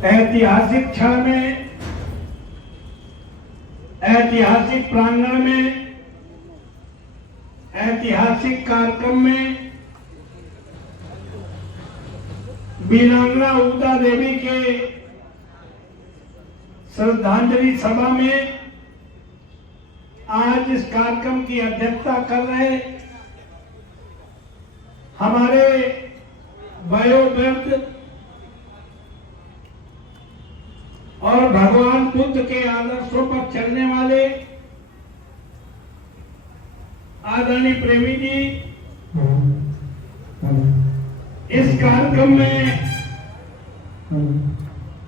ऐतिहासिक क्षण में, ऐतिहासिक प्रांगण में, ऐतिहासिक कार्यक्रम में वीरांगना उदा देवी के श्रद्धांजलि सभा में आज इस कार्यक्रम की अध्यक्षता कर रहे हमारे वयोवृद्ध और भगवान बुद्ध के आदर्शों पर चलने वाले आदरणीय प्रेमी जी, इस कार्यक्रम में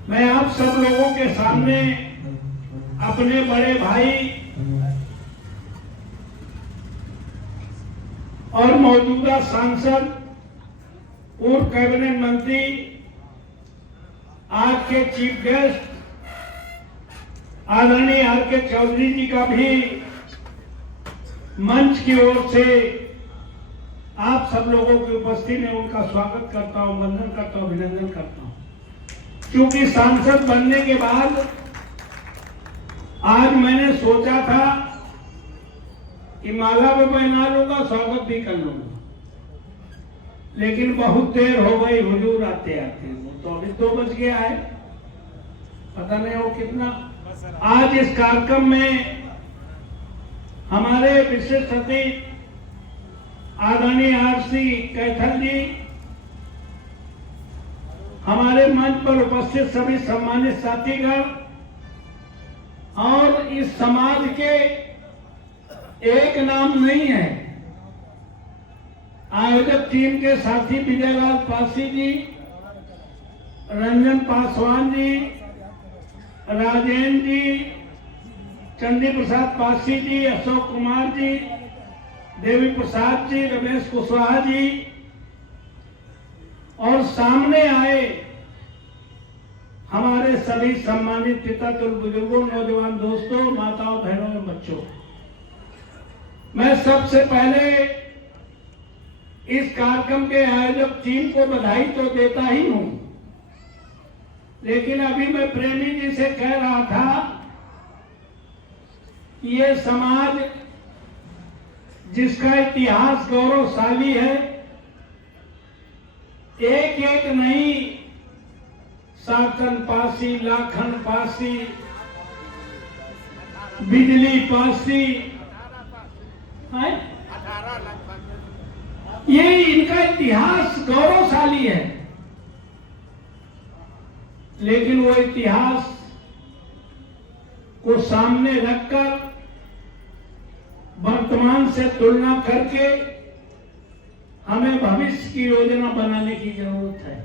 मैं आप सब लोगों के सामने अपने बड़े भाई और मौजूदा सांसद, पूर्व कैबिनेट मंत्री, आज के चीफ गेस्ट आदरणीय आर के चौधरी जी का भी मंच की ओर से आप सब लोगों की उपस्थिति में उनका स्वागत करता हूं, वंदन करता हूं, अभिनंदन करता हूं। क्योंकि सांसद बनने के बाद आज मैंने सोचा था कि माला में पहना लूंगा, स्वागत भी कर लूंगा, लेकिन बहुत देर हो गई हुजूर आते आते। वो तो अभी 2 बज गया है, पता नहीं हो कितना। आज इस कार्यक्रम में हमारे विशिष्ट अतिथि आदरणीय आरसी कैथल जी, हमारे मंच पर उपस्थित सभी सम्मानित साथीगण और इस समाज के एक नाम नहीं है, आयोजक टीम के साथी विजयलाल पासी जी, रंजन पासवान जी, राजेंद्र जी, चंडी प्रसाद पासी जी, अशोक कुमार जी, देवी प्रसाद जी, रमेश कुशवाहा जी और सामने आए हमारे सभी सम्मानित पिता तुल्य बुजुर्गों, नौजवान दोस्तों, माताओं, बहनों और बच्चों, मैं सबसे पहले इस कार्यक्रम के आयोजक टीम को बधाई तो देता ही हूं, लेकिन अभी मैं प्रेमी जी से कह रहा था, ये समाज जिसका इतिहास गौरवशाली है, एक एक नहीं, साकन पासी, लाखन पासी, बिजली पासी, ये इनका इतिहास गौरवशाली है, लेकिन वो इतिहास को सामने रखकर वर्तमान से तुलना करके हमें भविष्य की योजना बनाने की जरूरत है।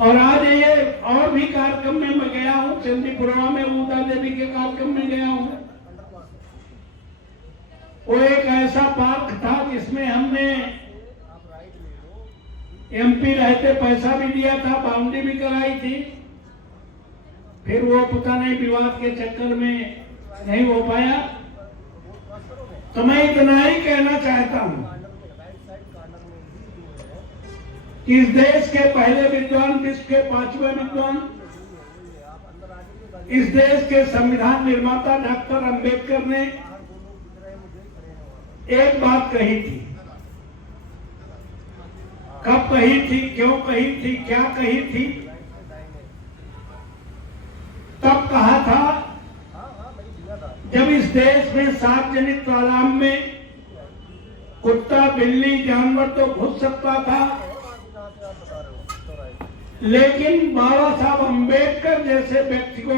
और आज ये और भी कार्यक्रम में मैं गया हूं, चंदीपुरवा में उदा देवी के कार्यक्रम में गया हूं। वो एक ऐसा पार्क था जिसमें हमने एमपी रहते पैसा भी दिया था, बाउंड्री भी कराई थी, फिर वो पता नहीं विवाद के चक्कर में नहीं हो पाया। तो मैं इतना ही कहना चाहता हूं कि इस देश के पहले विद्वान, विश्व के 5वें विद्वान, इस देश के संविधान निर्माता डॉक्टर अंबेडकर ने एक बात कही थी। कब कही थी, क्यों कही थी, क्या कही थी? तब कहा था जब इस देश में सार्वजनिक तालाब में कुत्ता, बिल्ली, जानवर तो घुस सकता था, लेकिन बाबा साहब अंबेडकर जैसे व्यक्ति को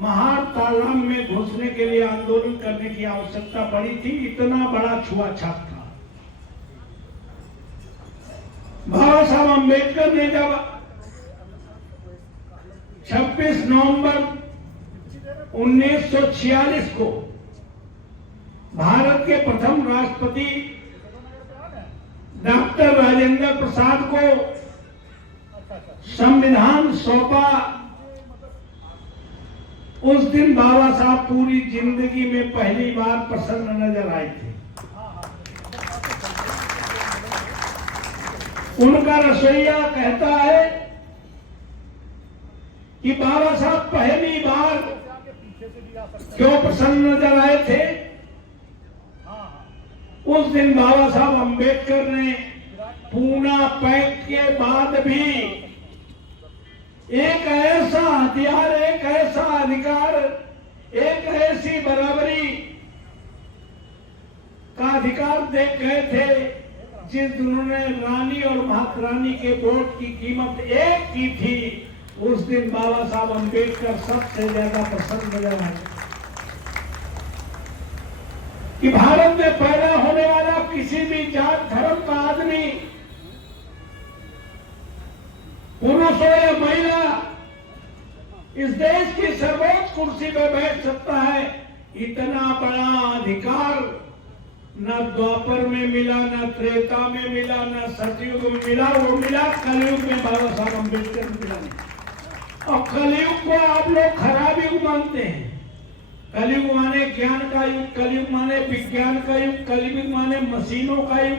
महार तालाब में घुसने के लिए आंदोलन करने की आवश्यकता पड़ी थी। इतना बड़ा छुआछूत था। बाबा साहब अंबेडकर ने जब 26 नवंबर 1946 को भारत के प्रथम राष्ट्रपति डॉक्टर राजेंद्र प्रसाद को संविधान सौंपा, उस दिन बाबा साहब पूरी जिंदगी में पहली बार प्रसन्न नजर आए थे। उनका रसोईया कहता है कि बाबा साहब पहली बार क्यों प्रसन्न नजर आए थे। उस दिन बाबा साहब अम्बेडकर ने पूना पैक्ट के बाद भी एक ऐसा हथियार, एक ऐसा अधिकार, एक ऐसी बराबरी का अधिकार दे गए थे जिस दिन उन्होंने रानी और महात्मा रानी के वोट की कीमत एक की थी। उस दिन बाबा साहब अम्बेडकर सबसे ज्यादा प्रसन्न नजर आए कि भारत में पैदा होने वाला किसी भी जात धर्म का आदमी, पुरुष हो या महिला, इस देश की सर्वोच्च कुर्सी पर बैठ सकता है। इतना बड़ा अधिकार न द्वापर में मिला, न त्रेता में मिला, न सतयुग में मिला, वो मिला कलयुग में बाबा साहब अम्बेडकर को मिला। और कलयुग को आप लोग खराब युग मानते हैं। कलयुग माने ज्ञान का युग, कलयुग माने विज्ञान का युग, कलयुग माने मशीनों का युग,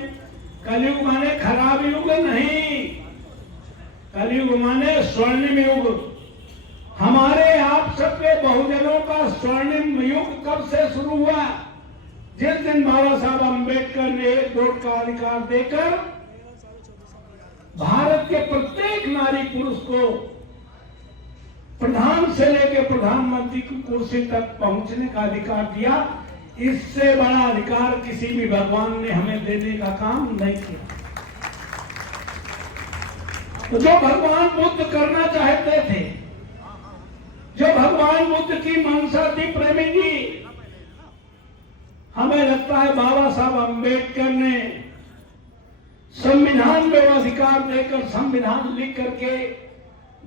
कलयुग माने खराब युग नहीं, कलयुग माने स्वर्णिम युग। हमारे आप सबके बहुजनों का स्वर्णिम युग कब से शुरू हुआ? जिस दिन बाबा साहब अम्बेडकर ने एक वोट का अधिकार देकर भारत के प्रत्येक नारी पुरुष को प्रधान से लेकर प्रधानमंत्री की कुर्सी तक पहुंचने का अधिकार दिया। इससे बड़ा अधिकार किसी भी भगवान ने हमें देने का काम नहीं किया। तो जो भगवान बुद्ध करना चाहते थे, जो भगवान बुद्ध की मंशा थी प्रेमी जी, हमें लगता है बाबा साहब अम्बेडकर ने संविधान में वो अधिकार देकर संविधान लिख करके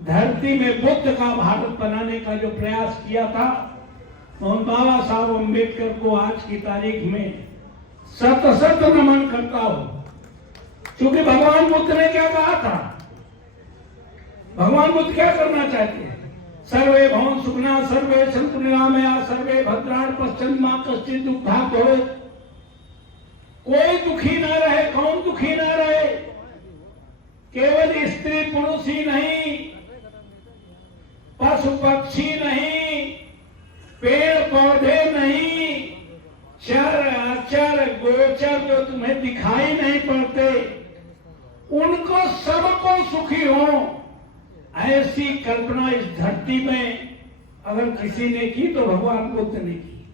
धरती में बुद्ध का भारत बनाने का जो प्रयास किया था, उन बाबा साहब अम्बेडकर को आज की तारीख में शत शत नमन करता हूं। क्योंकि भगवान बुद्ध ने क्या कहा था? भगवान बुद्ध क्या करना चाहते हैं? सर्वे भवन सुखना, सर्वे सन्तु निरामया, सर्वे भद्राणि पश्यन्तु मा कश्चित् दुःखात् भवेत्। कोई दुखी ना रहे। कौन दुखी ना रहे? केवल स्त्री पुरुष ही नहीं, पशु पक्षी नहीं, पेड़ पौधे नहीं, चर अचर गोचर जो तुम्हें दिखाई नहीं पड़ते, उनको सबको सुखी हो, ऐसी कल्पना इस धरती में अगर किसी ने की तो भगवान बुद्ध ने की।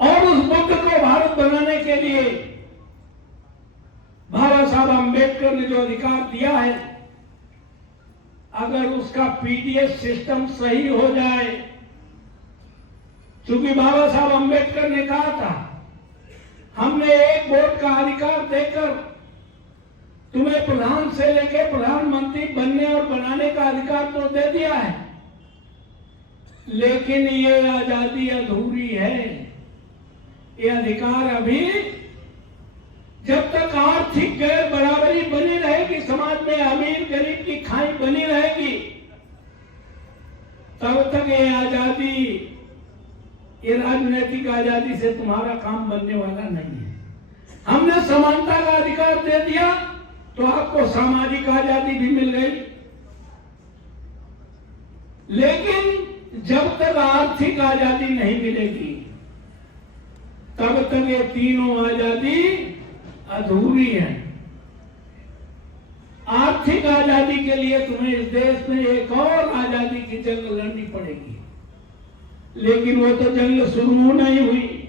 और उस बुद्ध को भारत बनाने के लिए बाबा साहब अम्बेडकर ने जो अधिकार दिया है, अगर उसका पीडीएस सिस्टम सही हो जाए, क्योंकि बाबा साहब अम्बेडकर ने कहा था हमने एक वोट का अधिकार देकर तुम्हें प्रधान से लेकर प्रधानमंत्री बनने और बनाने का अधिकार तो दे दिया है, लेकिन ये आजादी अधूरी है। ये अधिकार अभी जब तक आर्थिक गैर बराबरी बनी रहेगी, समाज में अमीर गरीब की खाई बनी रहेगी, तब तक ये आजादी, ये राजनीतिक आजादी से तुम्हारा काम बनने वाला नहीं है। हमने समानता का अधिकार दे दिया तो आपको सामाजिक आजादी भी मिल गई, लेकिन जब तक आर्थिक आजादी नहीं मिलेगी तब तक ये तीनों आजादी अधूरी है। आर्थिक आजादी के लिए तुम्हें इस देश में एक और आजादी की जंग लड़नी पड़ेगी, लेकिन वो तो जंग शुरू नहीं हुई।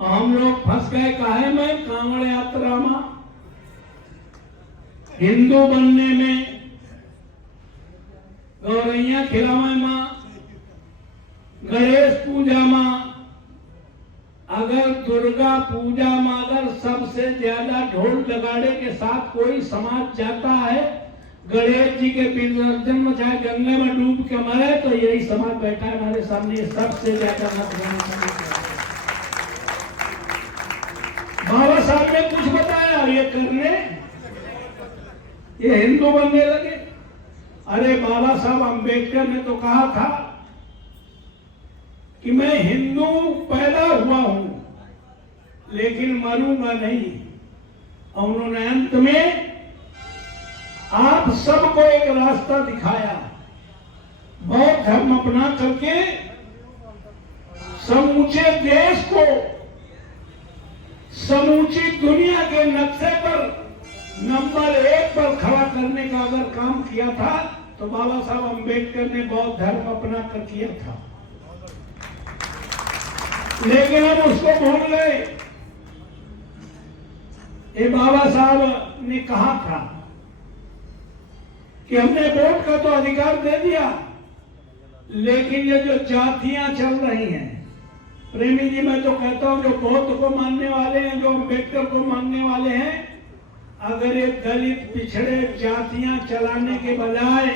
हम लोग फंस गए काहे में? कांवड़ यात्रा में, हिंदू बनने में, गौरैया खिलावे में, गणेश पूजा में। अगर दुर्गा पूजा में अगर सबसे ज्यादा ढोल नगाड़े के साथ कोई समाज जाता है गणेश जी के विसर्जन में, चाहे गंगे में डूब के मरे, तो यही समाज बैठा है हमारे सामने सबसे ज्यादा मत बाबा साहब ने कुछ बताया ये करने, ये हिंदू बनने लगे। अरे बाबा साहब अम्बेडकर ने तो कहा था कि मैं हिंदू पैदा हुआ हूं लेकिन मरूंगा नहीं। और उन्होंने अंत में आप सबको एक रास्ता दिखाया। बौद्ध धर्म अपना करके समूचे देश को समूची दुनिया के नक्शे पर नंबर 1 पर खड़ा करने का अगर काम किया था तो बाबा साहब अम्बेडकर ने बौद्ध धर्म अपना कर किया था। लेकिन हम उसको भूल गए। ये बाबा साहब ने कहा था कि हमने वोट का तो अधिकार दे दिया, लेकिन ये जो जातियां चल रही हैं, प्रेमी जी मैं तो कहता हूं जो बौद्ध को मानने वाले हैं, जो अम्बेडकर को मानने वाले हैं, अगर ये दलित पिछड़े जातियां चलाने के बजाय,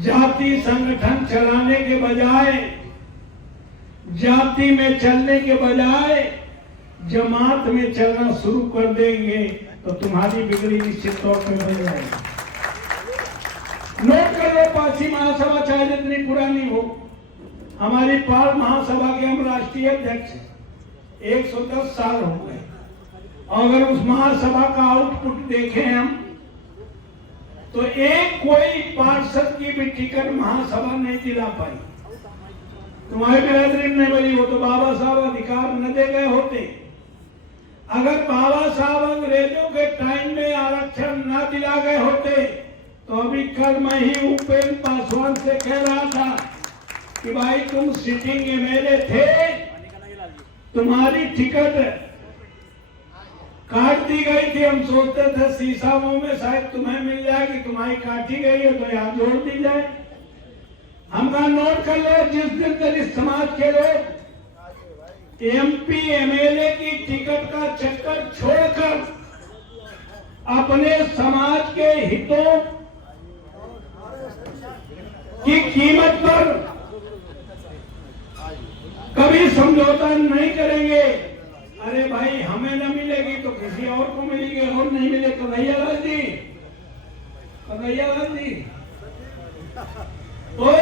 जाति संगठन चलाने के बजाय, जाति में चलने के बजाय जमात में चलना शुरू कर देंगे तो तुम्हारी बिगड़ी निश्चित तौर पर बन जाएगी। नोट कर लो, पारसी महासभा चाहे जितनी पुरानी हो, हमारी पाल महासभा के हम राष्ट्रीय अध्यक्ष हैं, 110 साल हो गए। अगर उस महासभा का आउटपुट देखें हम तो एक कोई पार्षद की भी टिकट महासभा नहीं दिला पाई। तुम्हारे बिरादरी में बनी हो तो बाबा साहब अधिकार न दे गए होते। अगर बाबा साहब अंग्रेजों के टाइम में आरक्षण न दिला गए होते तो अभी कल मैं ही उपेंद्र पासवान से कह रहा था कि भाई तुम सिटिंग एमएलए थे, तुम्हारी टिकट काट दी गई थी। हम सोचते थे सीसाओं में शायद तुम्हें मिल जाएगी, तुम्हारी काटी गई है तो यहाँ जोड़ दी जाए। हम कहा नोट कर लो, जिस दिन दलित समाज के लोग एमपी एमएलए की टिकट का चक्कर छोड़कर अपने समाज के हितों की कीमत पर कभी समझौता नहीं करेंगे, अरे भाई हमें न मिलेगी तो किसी और को मिलेगी, और नहीं मिले कन्हैयालाल जी, कन्हैयालाल जी। तो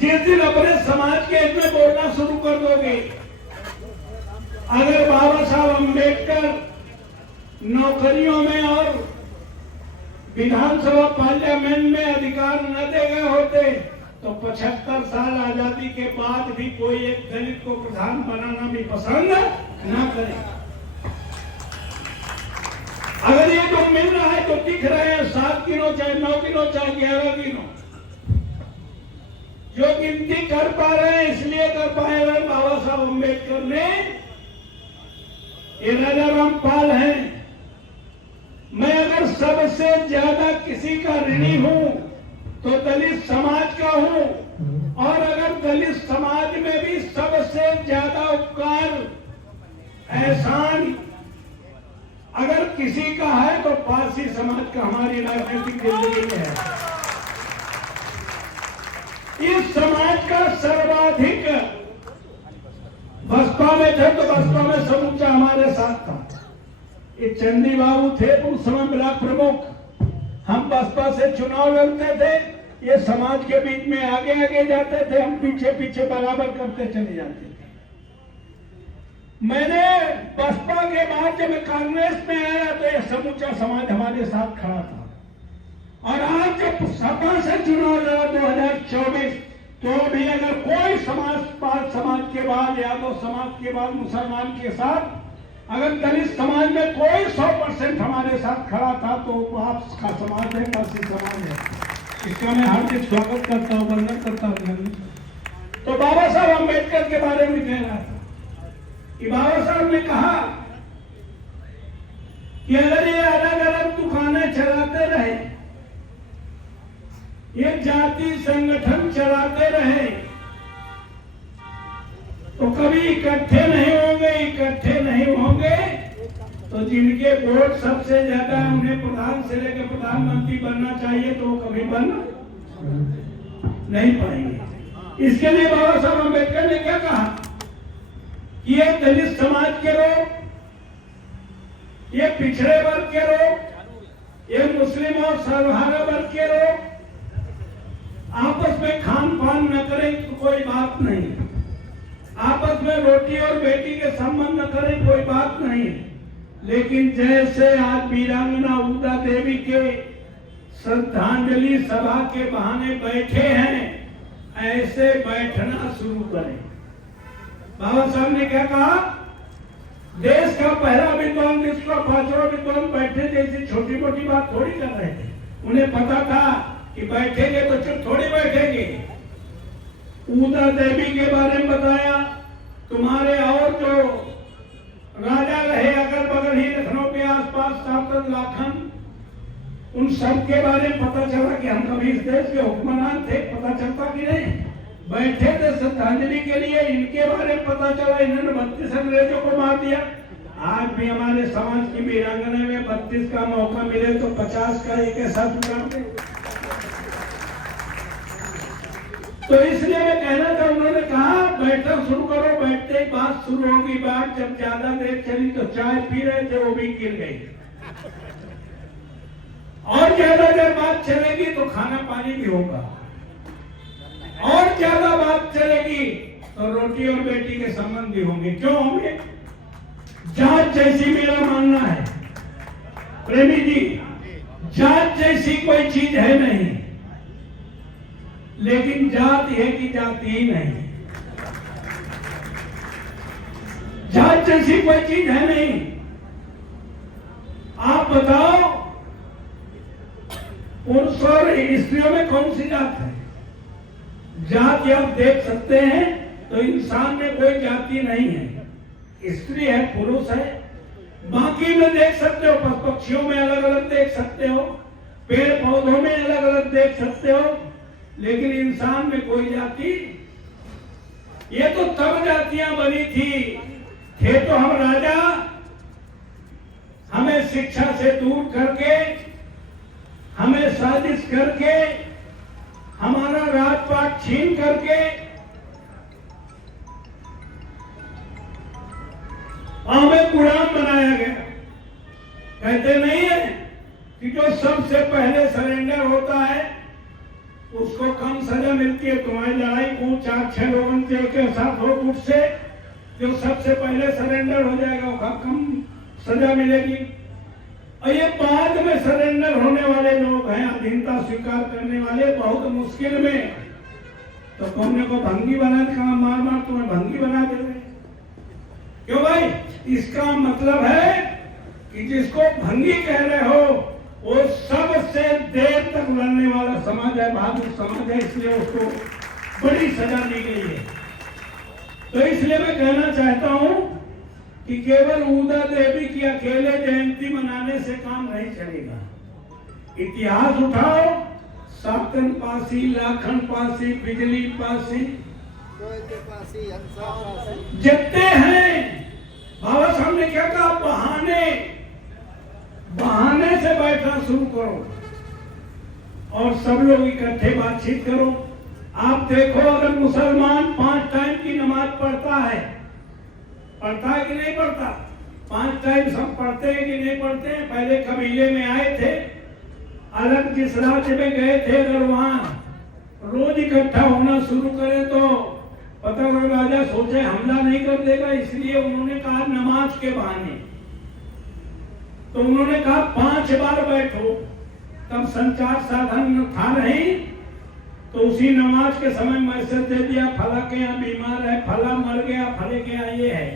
जिस दिन अपने समाज के हित में बोलना शुरू कर दोगे, अगर बाबा साहब अम्बेडकर नौकरियों में और विधानसभा पार्लियामेंट में अधिकार न दे गए होते तो 75 साल आजादी के बाद भी कोई एक दलित को प्रधान बनाना भी पसंद न करे। अगर ये जो मिल रहा है तो दिख रहे हैं 7 गिनो चाहे 9 गिनो चाहे 11 गिनो, जो गिनती कर पा रहे हैं इसलिए कर पाए रहे बाबा साहब अम्बेडकर ने। ये राजा रामपाल हैं, मैं अगर सबसे ज्यादा किसी का ऋणी हूं तो दलित समाज का हूं, और अगर दलित समाज में भी सबसे ज्यादा उपकार एहसान अगर किसी का है तो पारसी समाज का हमारी राजनीतिक जिंदगी में है। इस समाज का सर्वाधिक, बसपा में थे तो बसपा में समूचा हमारे साथ था। ये चंदी बाबू थे उस समय ब्लॉक प्रमुख, हम बसपा से चुनाव लड़ते थे, ये समाज के बीच में आगे आगे जाते थे, हम पीछे पीछे बराबर करते चले जाते थे। मैंने बसपा के बाद जब कांग्रेस में आया तो ये समूचा समाज हमारे साथ खड़ा था, और आज जब सपा से चुनाव लड़ा 2024 तो भी अगर कोई समाज के बाद, यादव समाज के बाद, मुसलमान के साथ, अगर दलित समाज में कोई 100% हमारे साथ खड़ा था तो आपका समाज है, पारसी समाज है। इसका मैं हार्दिक स्वागत करता हूँ, वंदन करता हूँ। तो बाबा साहब अम्बेडकर के बारे में कह रहा था कि बाबा साहब ने कहा कि अगर ये अलग अलग दुकानें चलाते रहे, ये जाति संगठन चलाते रहे तो कभी इकट्ठे नहीं होंगे तो जिनके वोट सबसे ज्यादा उन्हें प्रधान से लेकर प्रधानमंत्री बनना चाहिए तो वो कभी बन नहीं पाएंगे। इसके लिए बाबा साहब अम्बेडकर ने क्या कहा कि ये दलित समाज के लोग, ये पिछड़े वर्ग के लोग, ये मुस्लिम और सर्वहारा वर्ग के लोग आपस में खान पान न करें तो कोई बात नहीं, आपस में रोटी और बेटी के संबंध न करें कोई बात नहीं, लेकिन जैसे आज वीरांगना ऊदा देवी के श्रद्धांजलि सभा के बहाने बैठे हैं, ऐसे बैठना शुरू करें। बाबा साहब ने क्या कहा, देश का पहला विद्वान, देश का पांचवा विद्वान बैठे जैसी छोटी मोटी बात थोड़ी कर रहे थे। उन्हें पता था कि बैठेंगे तो चुप थोड़ी बैठेंगे। ऊदा देवी के बारे में बताया, तुम्हारे और जो राजा रहे अगल बगल ही लखनऊ के आसपास सातन लाखन, उन सब के बारे में पता चला कि हम कभी इस देश के हुक्मरान थे, पता चलता कि नहीं। बैठे थे श्रद्धांजलि के लिए, इनके बारे में पता चला इन्होंने 32 अंग्रेजों को मार दिया। आज भी हमारे समाज की वीरांगना में 32 का मौका मिले तो 50 का एक ऐसा चुनाव दे। तो इसलिए मैं कहना था, उन्होंने कहा बैठक शुरू करो। बैठते ही बात शुरू होगी। बात जब ज्यादा देर चली तो चाय पी रहे थे, वो भी गिर गई। और ज्यादा देर बात चलेगी तो खाना पानी भी होगा, और ज्यादा बात चलेगी तो रोटी और बेटी के संबंध भी होंगे। क्यों होंगे? जात जैसी मेरा मानना है प्रेमी जी, जात जैसी कोई चीज है नहीं, लेकिन जात है कि जाति ही नहीं। जात जैसी कोई चीज है नहीं। आप बताओ पुरुष और स्त्रियों में कौन सी जात है? जाति आप देख सकते हैं तो इंसान में कोई जाति नहीं है। स्त्री है, पुरुष है, बाकी में देख सकते हो, पशु पक्षियों में अलग अलग देख सकते हो, पेड़ पौधों में अलग अलग देख सकते हो, लेकिन इंसान में कोई जाति। ये तो तब जातियां बनी थी, थे तो हम राजा, हमें शिक्षा से दूर करके, हमें साजिश करके, हमारा राजपाट छीन करके हमें गुलाम बनाया गया। कहते नहीं है कि जो सबसे पहले सरेंडर होता है उसको कम सजा मिलती है। तुम्हारी लड़ाई को 4-6 लोगों से एक साथ हो गुट से, जो सबसे पहले सरेंडर हो जाएगा उसका कम सजा मिलेगी। और ये बाद में सरेंडर होने वाले लोग हैं, अधीनता स्वीकार करने वाले, बहुत मुश्किल में। तो तुमने को भंगी बना के कहा, मार मार तुम्हें भंगी बना दे रहे। क्यों भाई? इसका मतलब है कि जिसको भंगी कह रहे हो वो सबसे देर तक लड़ने वाला समाज है, बहादुर समाज है, इसलिए उसको बड़ी सजा दी गई है। तो इसलिए मैं कहना चाहता हूं कि केवल ऊदा देवी की अकेले जयंती मनाने से काम नहीं चलेगा। इतिहास उठाओ, सातन पासी, लाखन पासी, बिजली पासी, जितने हैं। बाबा साहब ने क्या कहा, बहाने से बैठना शुरू करो और सब लोग इकट्ठे बातचीत करो। आप देखो, अगर मुसलमान 5 टाइम की नमाज पढ़ता है कि नहीं पढ़ता? 5 टाइम सब पढ़ते हैं कि नहीं पढ़ते हैं? पहले कबीले में आए थे, अलग जिस राज्य में गए थे, अगर वहां रोज इकट्ठा होना शुरू करे तो पता लगा राजा सोचे हमला नहीं कर देगा, इसलिए उन्होंने कहा नमाज के बहाने। तो उन्होंने कहा 5 बार बैठो। तब संचार साधन था नहीं, तो उसी नमाज के समय मैसेज दे दिया, फला के यहाँ बीमार है, फला मर गया, फले के यहाँ ये है।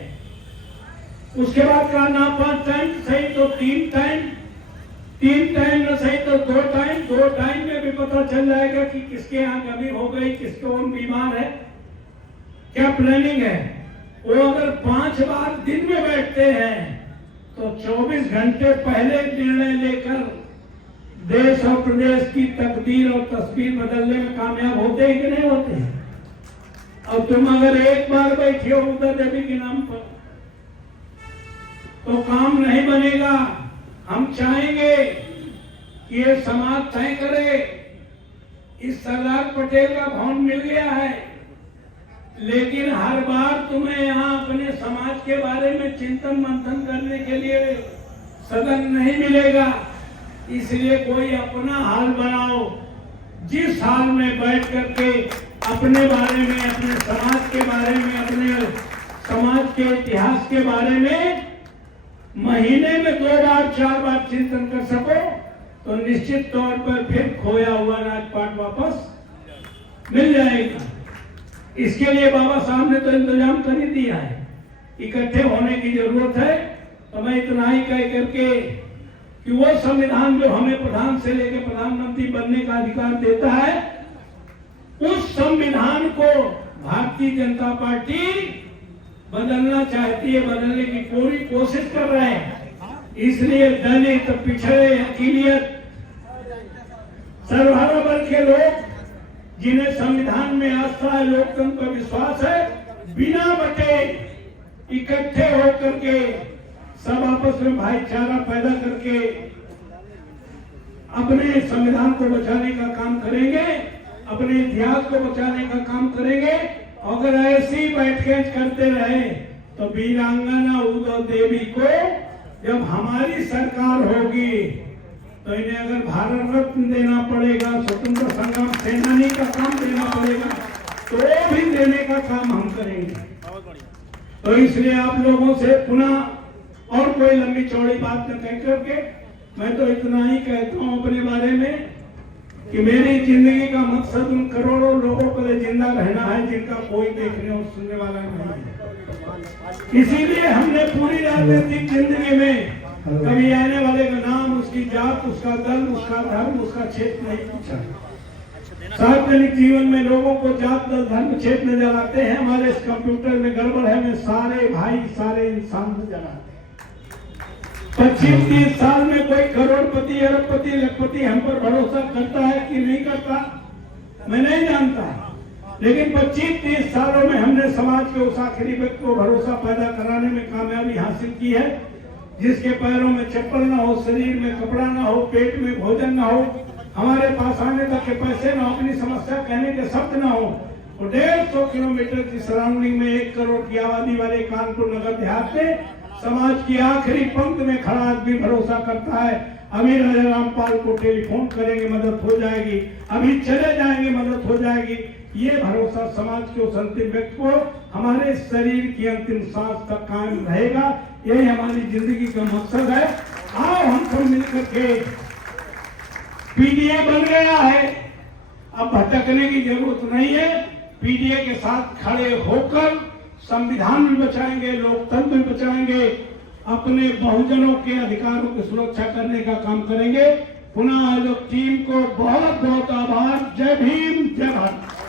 उसके बाद कहा ना 5 टाइम सही तो 3 टाइम, 3 टाइम न सही तो 2 टाइम। 2 टाइम में भी पता चल जाएगा कि किसके यहाँ कमी हो गई, किसके कौन बीमार है, क्या प्लानिंग है। वो अगर 5 बार दिन में बैठते हैं तो 24 घंटे पहले निर्णय लेकर देश और प्रदेश की तकदीर और तस्वीर बदलने में कामयाब होते हैं कि नहीं होते हैं? और तुम अगर एक बार बैठे हो ऊदा देवी के नाम पर तो काम नहीं बनेगा। हम चाहेंगे कि ये समाज तय करे। इस सरदार पटेल का भवन मिल गया है, लेकिन हर बार तुम्हें यहाँ अपने समाज के बारे में चिंतन मंथन करने के लिए सदन नहीं मिलेगा। इसलिए कोई अपना हाल बनाओ, जिस हाल में बैठ करके अपने बारे में, अपने समाज के बारे में, अपने समाज के इतिहास के बारे में महीने में 2 बार 4 बार चिंतन कर सको तो निश्चित तौर पर फिर खोया हुआ राजपाट वापस मिल जाएगा। इसके लिए बाबा साहब ने तो इंतजाम कर ही दिया है, इकट्ठे होने की जरूरत है। तो मैं इतना ही कह करके कि वो संविधान जो हमें प्रधान से लेकर प्रधानमंत्री बनने का अधिकार देता है, उस संविधान को भारतीय जनता पार्टी बदलना चाहती है, बदलने की पूरी कोशिश कर रहे हैं। इसलिए दलित, पिछड़े, अकिलियत, सर्वहारा वर्ग के लोग जिन्हें संविधान में आस्था है, लोकतंत्र पर विश्वास है, बिना बटे इकट्ठे होकर के सब आपस में भाईचारा पैदा करके अपने संविधान को बचाने का काम करेंगे, अपने इतिहास को बचाने का काम करेंगे। अगर ऐसी बैठकें करते रहे तो वीरांगना उदय देवी को जब हमारी सरकार होगी तो इन्हें अगर भारत रत्न देना पड़ेगा, स्वतंत्र संग्राम सेनानी का काम देना पड़ेगा, तो भी देने का काम हम करेंगे। तो इसलिए आप लोगों से पुनः और कोई लंबी चौड़ी बात न कह करके मैं तो इतना ही कहता हूं अपने बारे में कि मेरी जिंदगी का मकसद उन करोड़ों लोगों के लिए जिंदा रहना है जिनका कोई देखने और सुनने वाला नहीं है। इसीलिए हमने पूरी राजनीतिक जिंदगी में कभी आने वाले का नाम, उसकी जात, उसका दल, उसका धर्म, उसका क्षेत्र नहीं पूछा। सार्वजनिक जीवन में लोगों को जात, दल, धर्म, क्षेत्र नजर आते हैं। हमारे इस कंप्यूटर में गड़बड़ है, में सारे भाई, सारे इंसान नजर आते हैं। 25-30 साल में कोई करोड़पति, अरबपति, लखपति हम पर भरोसा करता है कि नहीं करता, मैं नहीं जानता। लेकिन 25-30 सालों में हमने समाज के उस आखिरी व्यक्ति को भरोसा पैदा कराने में कामयाबी हासिल की है, जिसके पैरों में चप्पल ना हो, शरीर में कपड़ा ना हो, पेट में भोजन ना हो, हमारे पास आने तक के पैसे ना हो, अपनी समस्या कहने के शब्द ना हो। तो 150 किलोमीटर की सराउंडिंग में 1 करोड़ की आबादी वाले कानपुर नगर देहात में समाज की आखिरी पंक्ति में खड़ा आदमी भरोसा करता है अभी राजा रामपाल को टेलीफोन करेंगे मदद हो जाएगी, अभी चले जाएंगे मदद हो जाएगी। ये भरोसा समाज के उस अंतिम व्यक्ति को हमारे शरीर की अंतिम सांस तक कायम रहेगा। यही हमारी जिंदगी का मकसद है। आओ हम सब मिलकर के, पीडीए बन गया है, अब भटकने की जरूरत नहीं है। पीडीए के साथ खड़े होकर संविधान भी बचाएंगे, लोकतंत्र भी बचाएंगे, अपने बहुजनों के अधिकारों की सुरक्षा करने का काम करेंगे। पुनः आयोजक टीम को बहुत बहुत आभार। जय भीम, जय भारत।